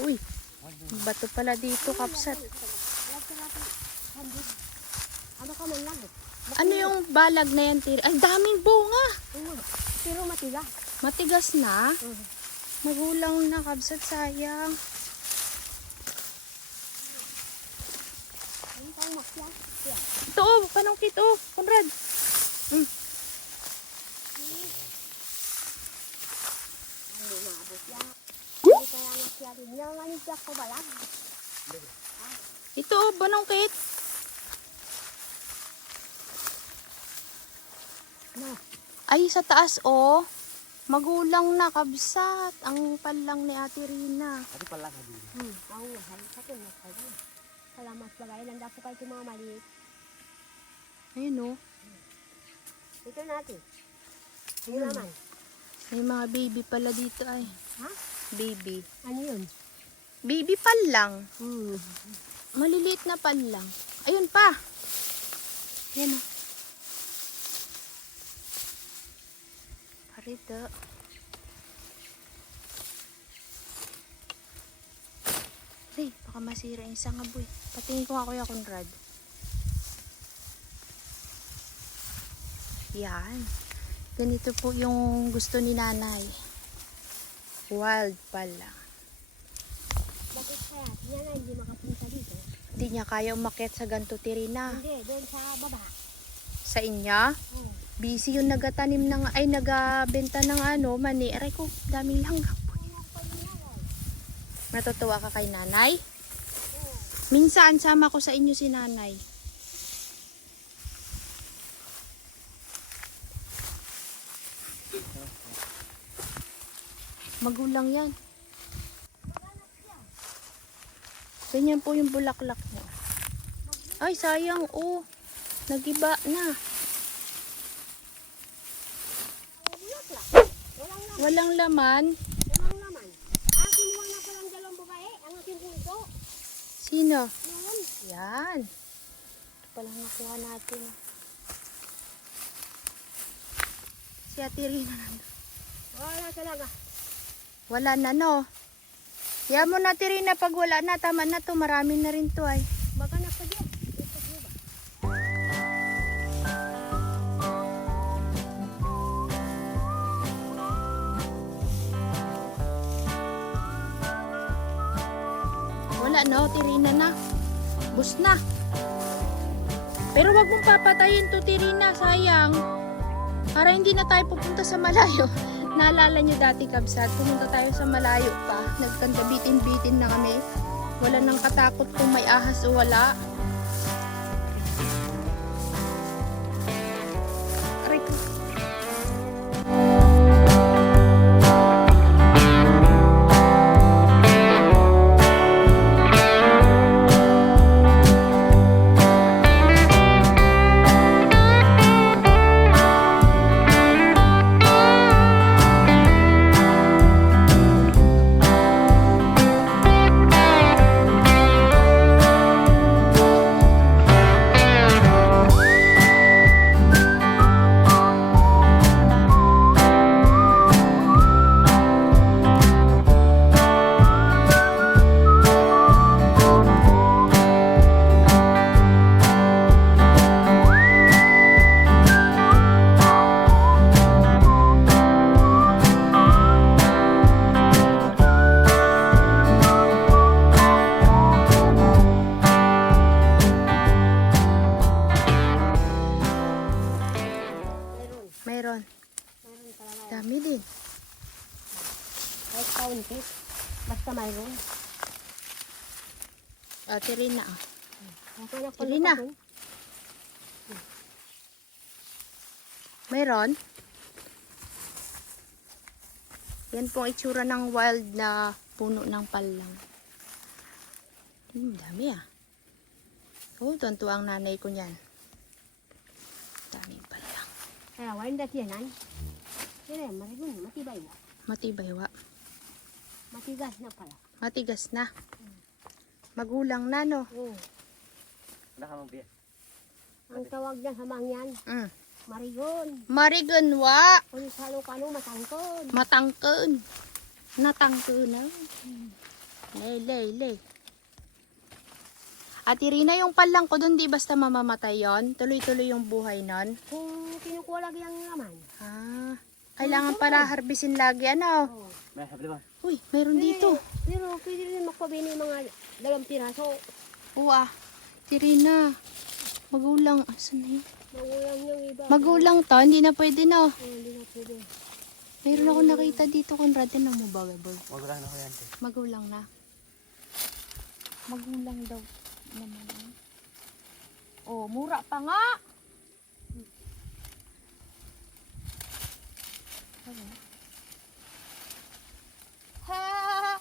Uy, bato pala dito, kapsat. Ano ka man lang eh. Ano yung balag na yan, Tiri? Ay, daming bunga. Pero matigas. Matigas na. Magulang na, kapsat, sayang. Ano kang makya? Ito oh, panungkit oh, Conrad. Ano maabot yan? Hindi kaya makya rin. Yung manigyak ko balag. Ito oh, panungkit. No. Ay, sa taas oh. Magulang na, kabsat. Ang palang ni Ate Rina. Ate pala ka din. Ako nga. Sa akin na kayo. Salamat bagay. Landa po kayo mga maliit. Ayun oh. Ito natin. Ano naman? May mga baby pala dito ay. Ha? Baby. Ano yun? Baby pal lang. Hmm. Maliliit na pal lang. Ayun pa. Ayan oh. Parito. Ay, baka masira yung sangaboy. Patingin ko nga Kuya Conrad. Yan. Ganito po yung gusto ni nanay. Wild pala. Bakit kaya? Yan na hindi makapunta dito. Hindi niya kaya umakyat sa ganto, Tirina. Hindi, doon sa baba. Sa inya, Oh. busy yung nagatanim ng, ay nagabenta ng ano, mani. Aray ko, daming langgam. Natutuwa ka kay nanay? Minsan, sama ko sa inyo si nanay. Magulang yan. Ganyan po yung bulaklak niya. Ay, sayang. Oh, nagiba na. Walang laman. Walang naman. Kinuha na palang dalawang babae. Ang aking punto. Sino? Yun. Yan. Ito palang nakuha natin. Si Ate Rina nandun. Wala talaga. Wala na, no? Kaya mo na, Ate Rina, pag wala na, tama na to. Marami na rin to ay. Maganak ka dyan. Ito ko ba? Wala na, Ate Rina na. Bus na. Pero wag mong papatayin to, Ate Rina. Sayang. Para hindi na tayo pupunta sa malayo. Naalala nyo dati, kabsat, pumunta tayo sa malayo pa. Nagkanda bitin-bitin na kami. Wala nang katakot kung may ahas o wala. Aray ko. Mayroon. Mayroon talaga. Dami din. Kahit kaunti. Basta mayroon. Ate Rina. Ah. Kaya Sige na. Mayroon. Yan pong itsura ng wild na puno ng palang. Dami ah. Oh, tuwan-tuwa ang nanay ko niyan. Daming palang. Kaya walang datiyanan. Kaya mayroon. Matibay ba? Matibay wa. Matigas na pala. Matigas na. Magulang na, no? Oo. Wala ka mong biya. Ang tawag dyan sa mangyan. Marigon. Marigon wa. Kung sa Lucano, matangkod. Matangkon. Natangkon na. Lay. Ate Rina, yung palang ko doon, di basta mamamatay yon? Tuloy-tuloy yung buhay nun? Kung kinukuha lagi ang laman. Ah, kailangan pala harbisin lagi, ano? Oo. May sabi ba? Uy, mayroon dito. Pero pwede rin makpabini mga 2 piraso. Uwa, Ate Rina, magulang, asan na yun? Magulang yung iba. Magulang to, hindi na pwede na. Hindi na pwede. Mayroon ako nakita dito, Conrad, na mo ba, boy? Wag lang ako yan. Magulang na. Magulang daw naman. Oh, mura pa nga. Ha!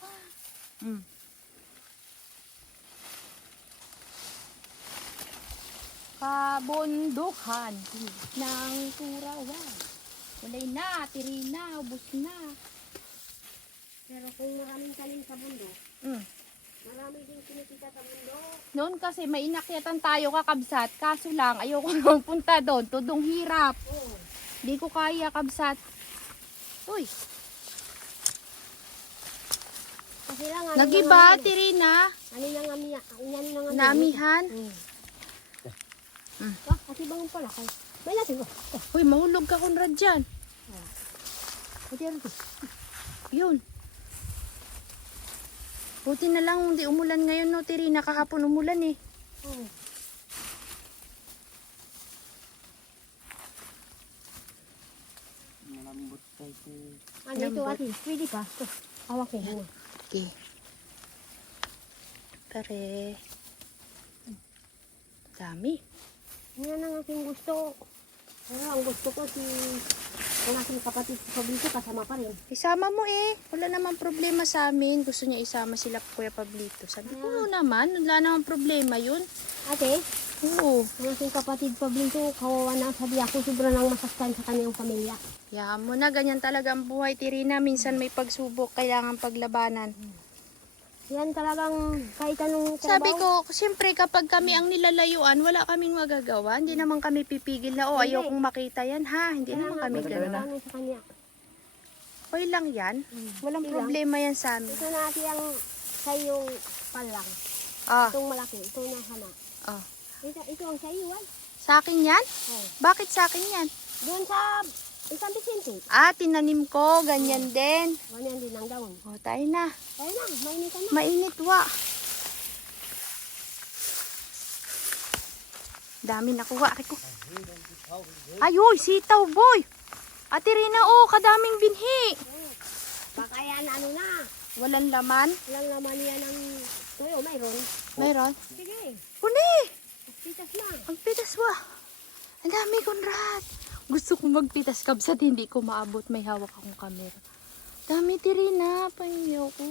Mm. Kabundukan ng Turawan. Walay na, Tirina, ubos na. Pero kung maraming tanim sa mundo, Mm. marami din kinikita sa mundo. Noon kasi may inakyatan tayo kakabsat, kaso lang ayoko nang punta doon, tudong hirap. Oo. Di ko kaya kabsat. Uy, Kasi lang, nagiba, Tirina. Ano lang ang Namihan. Kasi bangon pala kayo. May natin ko. Uy, mahulog ka, Conrad, dyan. Pwede rin ko. Yun. Buti na lang hindi umulan ngayon, no, Tirina. Kahapon umulan eh. Oo. Malambot tayo si... Ano ito ate? Pwede ka? Ito. Hawakin mo. Okay. Pare. Dami. Yan ang aking gusto. Pero ang gusto ko ang aking kapatid sa Pablito kasama pa rin. Isama mo eh. Wala namang problema sa amin. Gusto niya isama sila Kuya Pablito. Sabi ko "Oo naman, wala namang problema yun. Ate, Oo. ang aking kapatid Pablito, kawawa na sabi ako, sobrang nang masaktan sa kanyang pamilya. Yaman mo na, ganyan talaga ang buhay, Tirina. Minsan may pagsubok, kailangan paglabanan. Yan talagang kahit anong Sabi trabaho. ko, siyempre kapag kami ang nilalayuan, wala kaming magagawa. Hindi naman kami pipigil na, Hindi. ayokong makita yan, ha? Hindi naman kami Magdadala ganun. Ano sa kanya. Okay lang yan. Walang Ilang? problema yan sa amin. Ito na ate ang sa iyong palang. Ah, Itong malaki, ito na sama. ah. Ito ang sa iyo, ay. Sa akin yan? Oh. Bakit sa akin yan? Doon sa San Vicente. Ah, tinanim ko, ganyan din. Ganyan din ang daon. O, tayo na. Kaya na, mainit na. Mainit, wa. Dami nakuha. Ko. Ay, uy, sitaw, boy. Ate Rina, oh, kadaming binhi. Baka yan ano na. Walang laman. Walang laman yan ang tuyo, mayroon. Mayroon. Sige, Kuni! pitas na. Ang pitas, wa. Ang dami, Conrad. Gusto kong magpitas kabsat, hindi ko maabot. May hawak akong camera. Dami, Tirina. Pahinyo ko.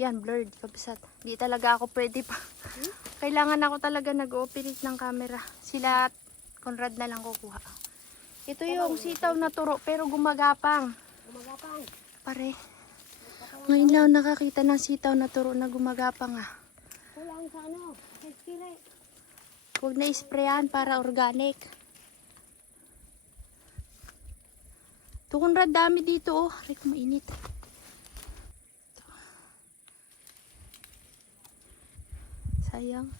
Yan, blurred kabsat. Di talaga ako pwede pa. Kailangan ako talaga nag-ooperate ng camera. Sila at Conrad na lang kukuha. Ito yung sitaw na turo pero gumagapang. Gumagapang. Pare, ngayon lang nakakita ng sitaw na turo na gumagapang ah. Kulang sa ano, kire. Huwag na isprayan para organic. Ito Conrad, dami dito oh. Aray ko mainit. Ito. Sayang.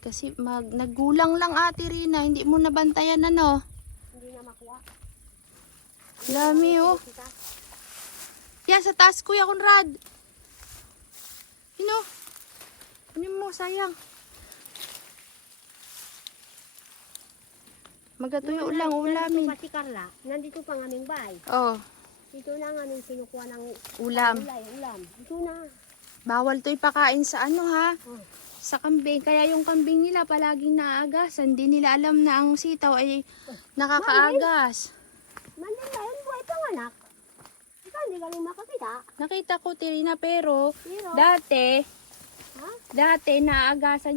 Kasi naggulang lang Ate Rina. Hindi mo nabantayan ano. Hindi na makuha. Dami oh. Kita. Yan sa taas Kuya Conrad. Yun oh. Ano mo sayang. Magatuyo lang ulamin. Nandito pa si Carla. Nandito pa ang aming bahay. Oh, Dito na ang aming kinukuha ng ulam. ulam. Dito na. Bawal to ipakain sa ano ha. Oh. Sa kambing. Kaya yung kambing nila palaging naagasan. Hindi nila alam na ang sitaw ay nakakaagas. Mandun na yun, buhay pang anak. Ikaw hindi ka rin makakita. Nakita ko Tirina pero Pero, ha? dati naagasan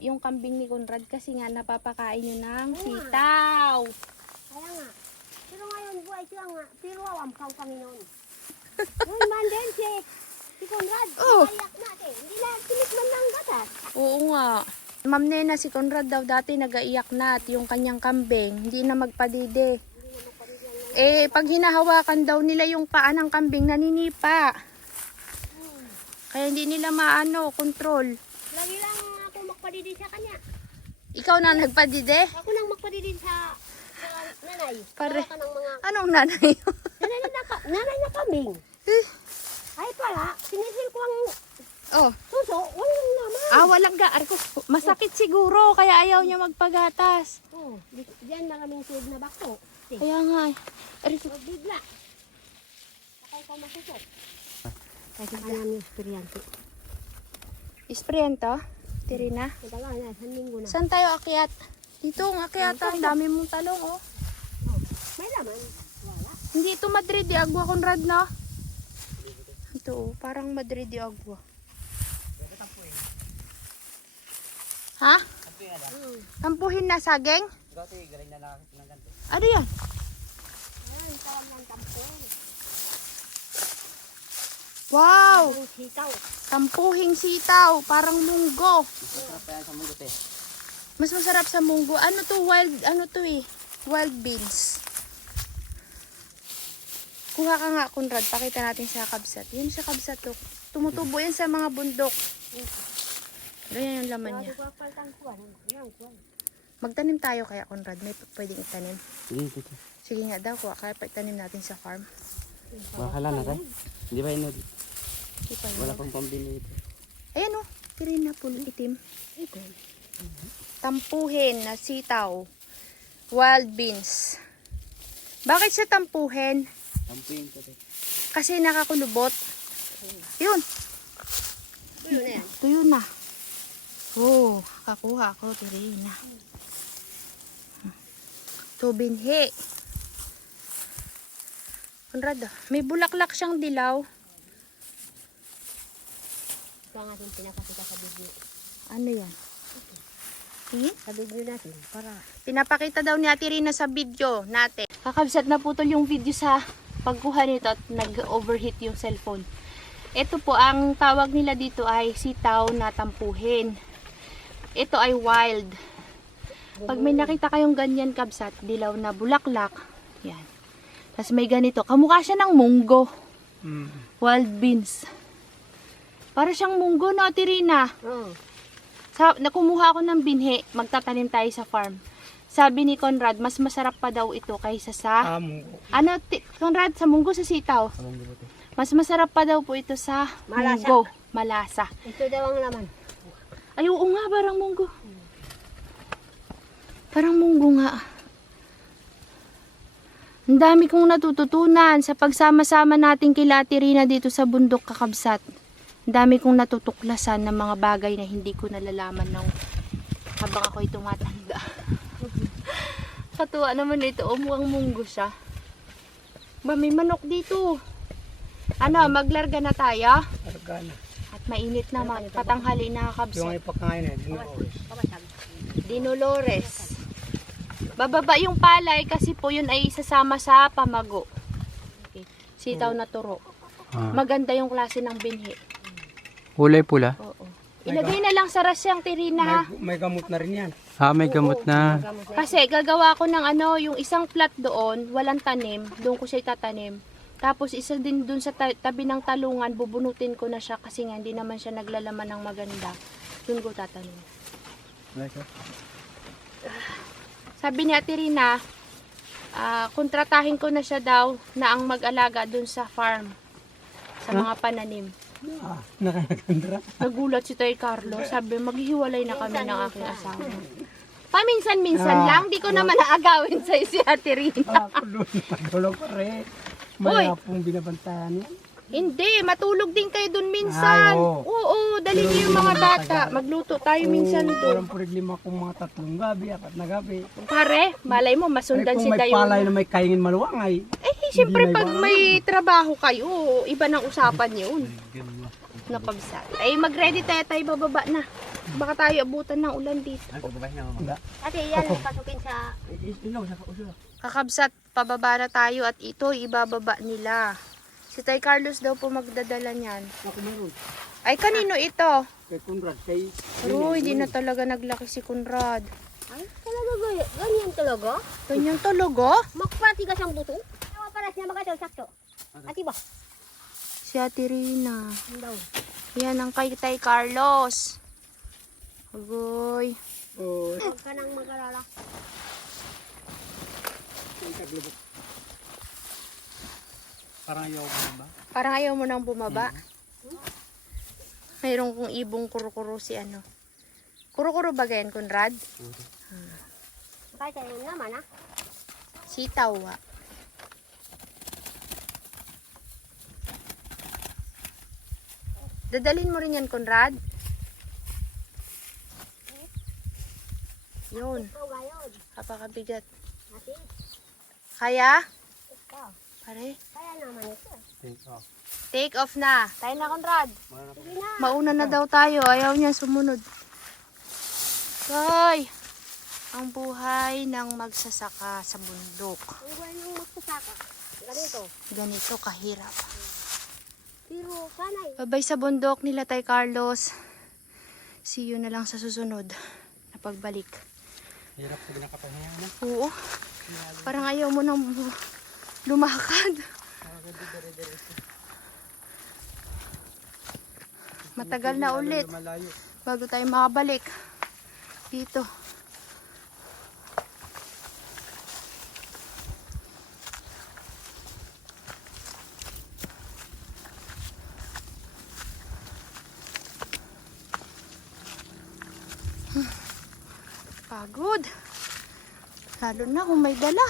yung kambing ni Conrad kasi nga napapakain yun ng sitaw. Kaya nga. Pero ngayon, buhay siya nga. Pero awampaw kami noon. Noon man din si Conrad. Oh. Kayak natin. Hindi na tinikman ng gatas. Oo nga. Ma'am Nena, si Conrad daw dati nagaiyak na at yung kanyang kambing hindi na magpadide. pag hinahawakan daw nila yung paa ng kambing, naninipa. Kaya hindi nila control. Lagi lang ako magpadidi sa kanya. Ikaw na nagpadide? Ako nang magpadidi sa nanay. Pare. Ka ng mga Anong nanay? nanay na kambing. Ay pala, sinisil ko ang Oh. suso, walang naman. Walang gaar ko. Masakit siguro, kaya ayaw niya magpagatas. Oh, diyan na kaming sud na bako. Kaya nga. So, bigla. Sakay ko masusok. Kasi namin eksperyente. Isprayan to, Tirina. Ito nga na, isang linggo na. Saan tayo akyat? Dito ang akyatan. Dami mong talong, oh. May laman. Wala. Hindi ito Madrid de Agua, Conrad, no? Ito, oh. Parang Madrid de Agua. Ha? Tampuhin na saging? Dati, galing na nakakit ng ganito. Ano yan? Ayan, tawag ng tampon. Wow! Ang sitaw. Tampuhing sitaw. Parang munggo. Masarap pa yan sa mugot eh. Mas masarap sa munggo. Ano to? Wild beans. Kuha ka nga, Conrad. Pakita natin sa kabsat. Yan sa kabsat to. Tumutubo yan sa mga bundok. Ganyan yung laman niya. Magtanim tayo kaya, Conrad. May pwedeng itanim. Sige. Sige nga daw, kuha kaya itanim natin sa farm. Bakala na tayo. Hindi ba yun? Di pa yun. Wala pang pambili ito. Ayan o, tirin na pulo itim. Tampuhin na sitaw. Wild beans. Bakit siya tampuhin? Tampuin ko tayo. Kasi nakakulubot. Yun. Tuyo na yan. Tuyo na. Oh, kakuha ko, Tirina. Ito binhi. Conrad, may bulaklak siyang dilaw. Ito ang ating pinapakita sa video. Ano yan? Sa video natin. Para Pinapakita daw ni Ate Rina sa video natin. Kakabsat na putol yung video sa pagkuha nito at nag-overheat yung cellphone. Ito po, ang tawag nila dito ay sitaw na tampuhin. Ito ay wild. Pag may nakita kayong ganyan, kabsat, dilaw na bulaklak, yan. Tapos may ganito, kamukha siya ng munggo. Wild beans. Para siyang munggo, no, Ate Rina? Nakumuha ako ng binhi, magtatanim tayo sa farm. Sabi ni Conrad, mas masarap pa daw ito kaysa sa... Conrad, sa munggo, sa sitaw? Sa mugot eh. Mas masarap pa daw po ito sa Malasa. munggo. Malasa. ito daw ang laman. Ay, oo nga, parang munggo. Parang munggo nga. Ang dami kong natututunan sa pagsama-sama natin kila Ate Rina dito sa bundok, kakabsat. Ang dami kong natutuklasan ng mga bagay na hindi ko nalalaman nung habang ako'y tumatanda. Katuwa naman ito. Mukhang munggo siya. Ba, may manok dito. Ano, maglarga na tayo? Argana. At mainit na, patanghali na, kakabsat. Yung ipakain eh. Dinolores. Bababa yung palay kasi po yun ay isasama sa pamago. Okay. Sitaw na turo. Maganda yung klase ng binhi. Kulay pula? Oo. Ilagay na lang sa rasyang, Tirina. May gamot na rin yan. May gamot na. Kasi gagawa ko ng yung isang plat doon, walang tanim. Doon ko siya itatanim. Tapos isa din doon sa tabi ng talungan, bubunutin ko na siya kasi nga hindi naman siya naglalaman ng maganda. Doon ko tatanim. Sabi ni Ate Rina, kontratahin ko na siya daw na ang mag-alaga dun sa farm. Sa mga pananim. Nakakagandra. Nagulat si Tay Carlo. Sabi, maghihiwalay na kami ng aking asawa. Paminsan-minsan lang. Di ko naman naagawin sa si Ate Rina. Ako doon. Pagulog pa rin. Uy! May pong binabantayan yan. Hindi, matulog din kayo dun minsan. Ay, oo. Oo, dali niyo yung mga bata. Magluto tayo minsan Walang dun. problema kung mga 3 gabi, 4 na gabi. Pare, malay mo, masundan si Kung may palay Dayo. na may kaingin maluwangay. Siyempre Hindi na pag iba. may trabaho kayo, iba ng usapan yun. Napabsat. Ay, mag-ready tayo, bababa na. Baka tayo abutan ng ulan dito. Ate, yan, pasukin sa... Kakabsat, pababa na tayo at ito, ibababa nila. Si Tay Carlos daw po magdadala niyan. Ako meron. Ay, kanino ito? Kay Conrad, kay... Pero hindi na talaga naglaki si Conrad. Ay, talaga ganyan talaga? Ganyan talaga? Makpati ka siyang buto? si Ate Rina. Ano daw? Yan ang kay Tay Carlos. Agoy. Oo. Huwag ka nang mag-alala. Ang taglubot. Parang ayaw ko na ba? Parang ayaw mo nang bumaba. Mayroon kong ibong kuro-kuro si ano. Kuro-kuro ba ganyan, Conrad? Kahit ayun naman, ha? Sitaw, Dadalhin mo rin yan, Conrad? Yun. Ikaw gayon. Kapakabigat. Ate, Kaya? ikaw. Pare, Kaya naman ito. Take off. take off na. Tayo na, Conrad. Sige na. Mauna na daw tayo. Ayaw niya sumunod. Ay, ang buhay ng magsasaka sa bundok. Ang buwan ng magsasaka. Ganito. Ganito kahirap. Pero sanay. Babay sa bundok nila, Tay Carlos. See you na lang sa susunod na pagbalik. Hirap ko binakapahinga na. Oo. Parang ayaw mo nang lumakad. Matagal na ulit Malayo. bago tayo makabalik dito. Pagod. Lalo na kung may dala.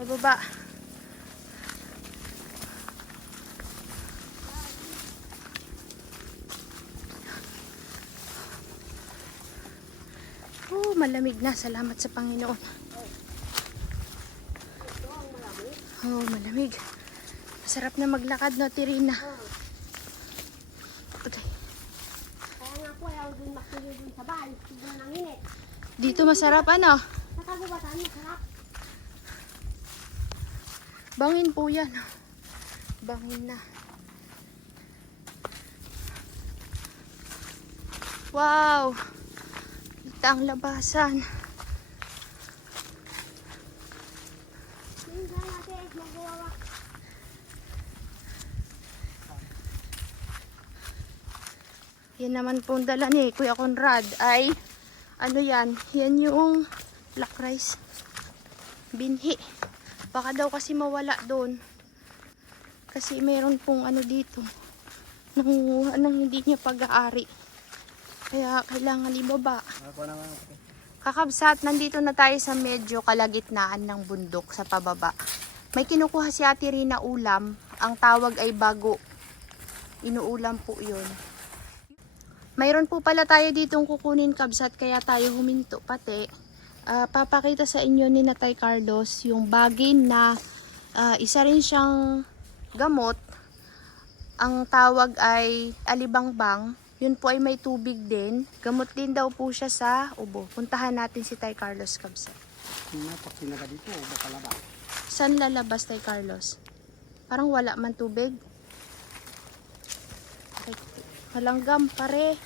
Pababa. Oh, malamig na. Salamat sa Panginoon. Oh, malamig. Masarap na maglakad, no, Tirina? Okay. Kaya nga po, ayaw dun maktuloy dun sa bahay. Siguro nang init. Dito masarap, ano? Sa kagubatan, masarap. Bangin po yan. Bangin na. Wow! Kita ang labasan. Minsan natin, magawa. Yan naman po ang dala ni Kuya Conrad ay ano yan? Yan yung black rice. Binhi. Baka daw kasi mawala doon. Kasi mayroon pong ano dito. Nang hindi niya pag-aari. Kaya kailangan ibaba. Ako naman. Kakabsat, nandito na tayo sa medyo kalagitnaan ng bundok sa pababa. May kinukuha si Ate Rina ulam. Ang tawag ay bago. Inuulam po yun. Mayroon po pala tayo ditong kukunin, kabsat, kaya tayo huminto pati. Papakita sa inyo ni Tay Carlos yung bagin na isa rin siyang gamot. Ang tawag ay alibangbang. Yun po ay may tubig din. Gamot din daw po siya sa ubo. Puntahan natin si Tay Carlos, kabsat. Pag sinaga dito, baka laba. Saan lalabas, Tay Carlos? Parang wala man tubig. Malanggam pare.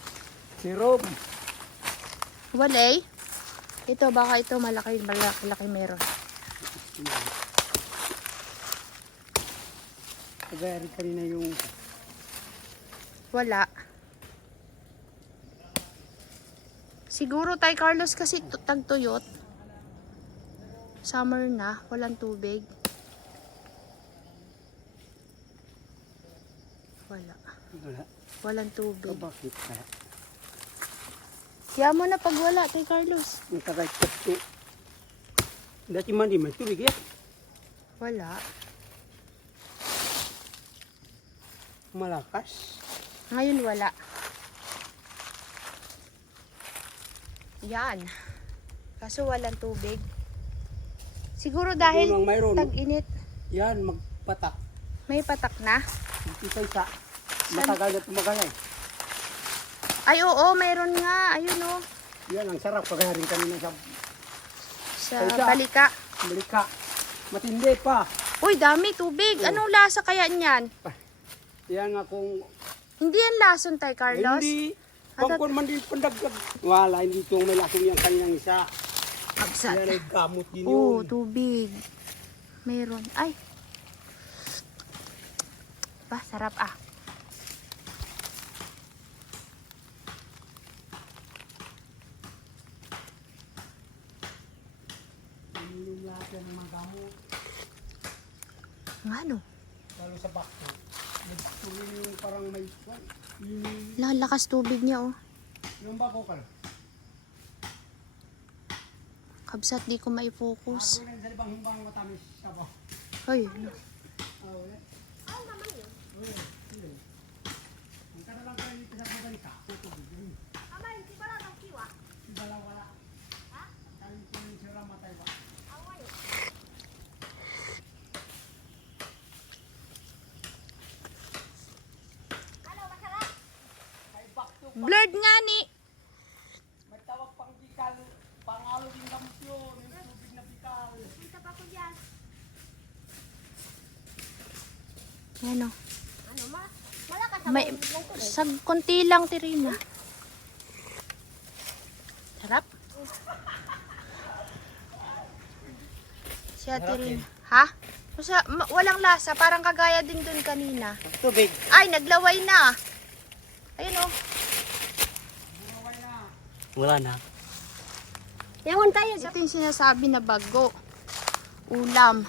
Sirom. Walay. Ito, baka ito malaki meron. Kagaya rin kanina yung Wala. Siguro, Tay Carlos, kasi tagtuyot. Summer na, walang tubig. Wala. wala. Walang tubig. Bakit kaya? Kaya mo na pag wala, Tay Carlos. Yung tagay ko. Dati man di may tubig ya. Wala. Malakas. Ngayon wala. Yan. Kaso walang tubig. Siguro dahil Siguro ang mayroon. tag-init. Yan, magpatak. May patak na. Isa-isa. Matagal na tumagay. Ay, oo, mayroon nga. Ayun, oh. Yan, ang sarap. Kagaya rin kanina sa Sa Ay, siya. balika. balika. Matindi pa. Uy, dami tubig. Anong lasa kaya niyan? Yan nga kung Hindi yan lason, Tay Carlos. hindi. Pangkon man din pandagdag. Wala, hindi itong may lasong yung kanyang isa. Kabsat. Yan ay gamot din Oo, yun. tubig. Meron. Ay. Ba, sarap ah. Yung lahat yan ng mga gamot. Ang ano? Lalo sa bakto. May bakto rin yung parang may... Lalakas tubig niya oh. Yung bako ka. Kabsat, di ko maipokus. Ako yung dalibang himbang matamis sa bako. Hoy. Ang kana lang kayo dito sa magalika. Tutubig. Ama, hindi pala ng kiwa. Wala. Ha? Kaling ko yung sira matay ba? Ano, masarap? Blurred nga ni. May tawag pang bikal. Pangalo din gamot yun. Yung tubig na bikal. Punta pa ko dyan. Yan oh. Ano, malakas ang May, lang ko eh. sag, konti lang tirina. Sarap. Siya tirina. Ha? Walang lasa. Parang kagaya din dun kanina. Tubig. Ay, naglaway na. Ayun oh. Wala na. Yangon tayo. Ito yung sinasabi na bago. Ulam.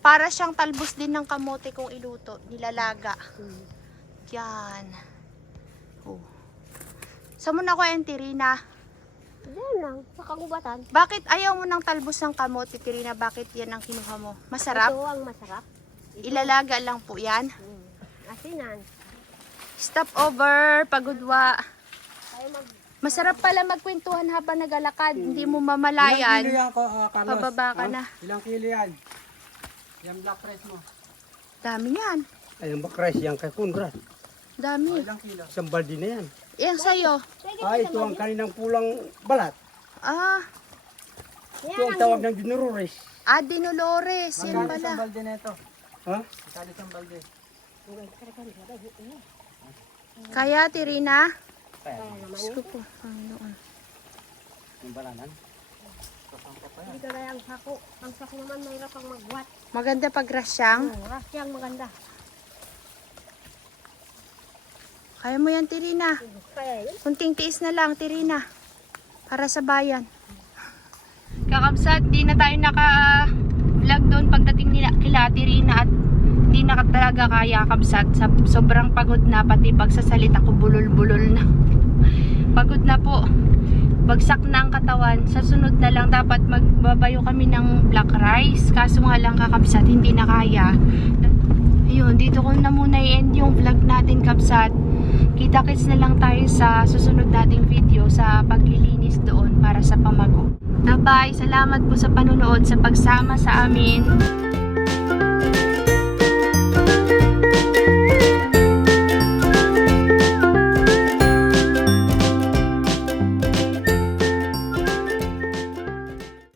Para siyang talbos din ng kamote kung iluto. Nilalaga. Yan. Oh. Saan mo na ko yung tirina? Diyan lang, sa kagubatan. Bakit ayaw mo ng talbos ng kamote, tirina? Bakit yan ang kinuha mo? Masarap? Ito ang masarap. Ilalaga lang po yan. Asinan. Stop over, pagudwa. Tayo Masarap pala magkwentuhan habang naglalakad. Hindi mo Ilang kilo mamalayan. yan, Carlos? Pababa ka Ha? na. Ilang kilo yan? Yung black rice mo. Dami yan. Ay, yung black rice yan kay Kunrad. Dami. Ilang kilo? Isang balde na yan. Yan sa'yo. Ay, ito ang kaninang pulang balat. Ah, Ito ang tawag ng dinurores. Dinolores. Yan pala. balde na ito? Ha? Magkano isang balde? Kaya, tirina. Kaya, Gusto ko. Panginoon. yung balanan. Dito na yung sako. Ang sako naman mayroon pang magwat. Maganda pag rasyang. Rasyang maganda. Kaya mo yan, tirina. Kaya yun. Kunting tiis na lang, tirina. Para sa bayan. Kakabsat, di na tayo naka-vlog doon pagdating nila kila tirina at di na talaga kaya kabsat. Sobrang pagod na, pati pagsasalita ko bulol-bulol na. Pagod na po. Bagsak na ang katawan. Sa sunod na lang dapat magbabayo kami ng black rice. Kaso nga lang kakabsat, hindi na kaya. Ayun, dito ko na muna i-end yung vlog natin kabsat. Kita-kits na lang tayo sa susunod nating video sa paglilinis doon para sa pamago. Bye-bye! Salamat po sa panonood, sa pagsama sa amin.